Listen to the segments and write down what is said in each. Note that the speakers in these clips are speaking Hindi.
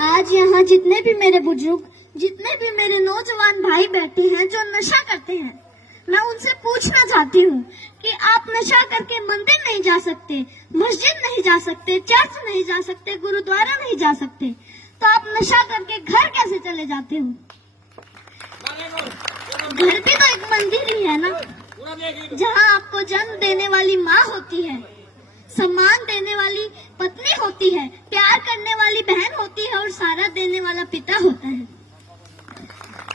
आज यहाँ जितने भी मेरे बुजुर्ग, जितने भी मेरे नौजवान भाई बैठे हैं जो नशा करते हैं, मैं उनसे पूछना चाहती हूँ कि आप नशा करके मंदिर नहीं जा सकते, मस्जिद नहीं जा सकते, चर्च नहीं जा सकते, गुरुद्वारा नहीं जा सकते, तो आप नशा करके घर कैसे चले जाते हो? घर भी तो एक मंदिर ही है ना, जहाँ आपको जन्म देने वाली माँ होती है, सम्मान देने वाली पत्नी होती है, प्यार करने वाली बहन होती है और सारा देने वाला पिता होता है।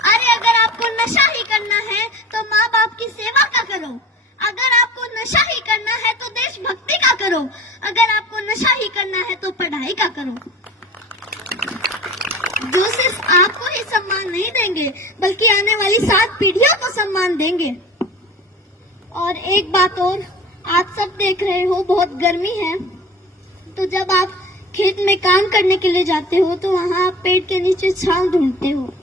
अरे अगर आपको नशा ही करना है तो माँ बाप की सेवा का करो, अगर आपको नशा ही करना है तो देशभक्ति का करो, अगर आपको नशा ही करना है तो पढ़ाई का करो। जो सिर्फ आपको ही सम्मान नहीं देंगे बल्कि आने वाली 7 पीढ़ियों को सम्मान देंगे। और एक बात और, आप सब देख रहे हो बहुत गर्मी है, तो जब आप खेत में काम करने के लिए जाते हो तो वहाँ आप पेड़ के नीचे छांव ढूंढते हो,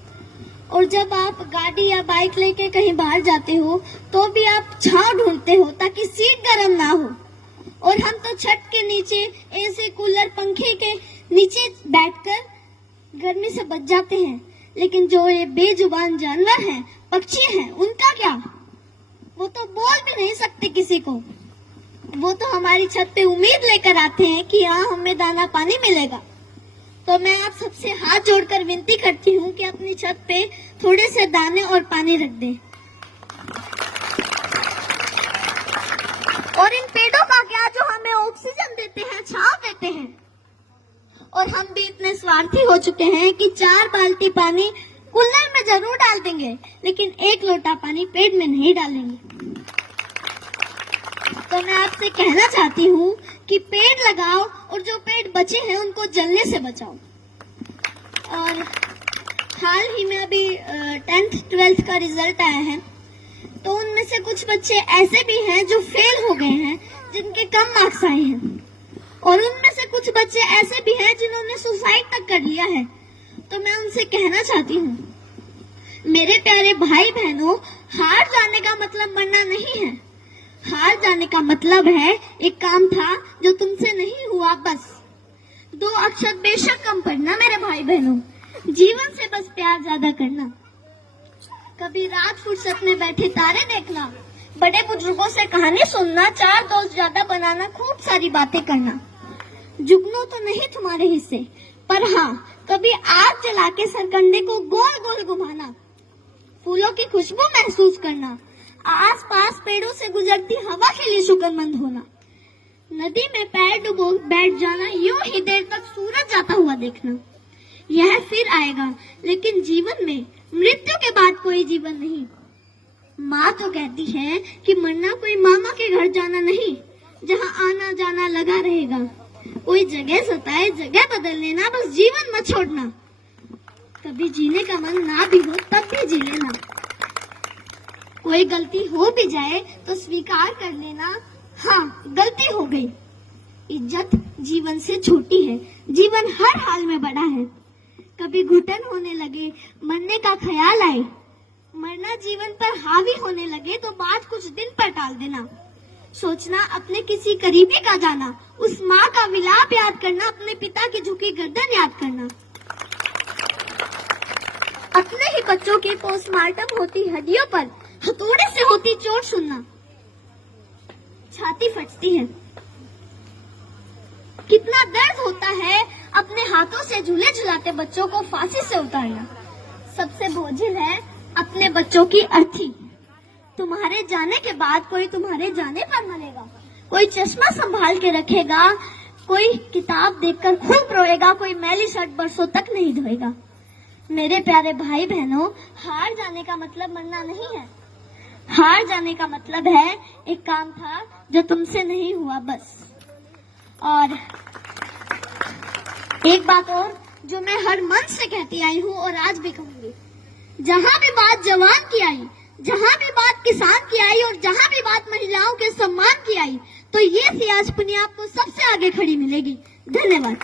और जब आप गाड़ी या बाइक लेके कहीं बाहर जाते हो तो भी आप छांव ढूंढते हो ताकि सीट गर्म ना हो। और हम तो छत के नीचे एसी, कूलर, पंखे के नीचे बैठकर गर्मी से बच जाते हैं, लेकिन जो ये बेजुबान जानवर हैं, पक्षी हैं, उनका क्या? वो तो बोल भी नहीं सकते किसी को। वो तो हमारी छत पे उम्मीद लेकर आते हैं कि यहाँ हमें दाना पानी मिलेगा। तो मैं आप सबसे हाथ जोड़कर विनती करती हूँ कि अपनी छत पे थोड़े से दाने और पानी रख दें। और इन पेड़ों का क्या जो हमें ऑक्सीजन देते हैं, छांव देते हैं। और हम भी इतने स्वार्थी हो चुके हैं कि 4 बाल्टी पानी कूलर में जरूर डाल देंगे, लेकिन 1 लोटा पानी पेड़ में नहीं डालेंगे। तो मैं आपसे कहना चाहती हूँ कि पेड़ लगाओ और जो पेड़ बचे हैं उनको जलने से बचाओ। और हाल ही में अभी 10th 12th का रिजल्ट आया है, तो उनमें से कुछ बच्चे ऐसे भी हैं जो फेल हो गए हैं, जिनके कम मार्क्स आए हैं, और उनमें से कुछ बच्चे ऐसे भी हैं जिन्होंने सुसाइड तक कर लिया है। तो मैं उनसे कहना चाहती हूँ, मेरे प्यारे भाई बहनों, हार जाने का मतलब मरना नहीं है। हार जाने का मतलब है एक काम था जो तुमसे नहीं हुआ, बस 2 अक्षर बेशक कम पढ़ना मेरे भाई बहनों, जीवन से बस प्यार ज्यादा करना, कभी रात फुर्सत में बैठे तारे देखना, बड़े बुजुर्गों से कहानी सुनना, 4 दोस्त ज्यादा बनाना, खूब सारी बातें करना। जुगनू तो नहीं तुम्हारे हिस्से, पर हाँ कभी आग जला के सरकंडे को गोल गोल घुमाना, फूलों की खुशबू महसूस करना, आस पास पेड़ों से गुजरती हवा के लिए शुक्रमंद होना, नदी में पैर डुबो बैठ जाना, यूं ही देर तक सूरज जाता हुआ देखना। यह फिर आएगा, लेकिन जीवन में मृत्यु के बाद कोई जीवन नहीं। माँ तो कहती है कि मरना कोई मामा के घर जाना नहीं, जहाँ आना जाना लगा रहेगा। कोई जगह सताए जगह बदल लेना, बस जीवन मत छोड़ना। कभी जीने का मन ना भी हो तब भी जी लेना। कोई गलती हो भी जाए तो स्वीकार कर लेना, हाँ गलती हो गई। इज्जत जीवन से छोटी है, जीवन हर हाल में बड़ा है। कभी घुटन होने लगे, मरने का ख्याल आए, मरना जीवन पर हावी होने लगे तो बात कुछ दिन पर टाल देना। सोचना अपने किसी करीबी का जाना, उस माँ का विलाप याद करना, अपने पिता की झुकी गर्दन याद करना। अपने ही बच्चों की पोस्टमार्टम होती हड्डियों पर हथौड़े से होती चोट सुनना, छाती फटती है। कितना दर्द होता है अपने हाथों से झूले झुलाते बच्चों को फांसी से उतारना। सबसे बोझिल है अपने बच्चों की अर्थी। तुम्हारे जाने के बाद कोई तुम्हारे जाने पर मरेगा, कोई चश्मा संभाल के रखेगा, कोई किताब देखकर खूब रोएगा, कोई मैली शर्ट बरसों तक नहीं धोएगा। मेरे प्यारे भाई बहनों, हार जाने का मतलब मरना नहीं है। हार जाने का मतलब है एक काम था जो तुमसे नहीं हुआ, बस। और एक बात और जो मैं हर मन से कहती आई हूँ और आज भी कहूंगी, जहाँ भी बात जवान की आई, जहाँ भी बात किसान की आई और जहाँ भी बात महिलाओं के सम्मान की आई, तो ये सियाज पुनिया आपको सबसे आगे खड़ी मिलेगी। धन्यवाद।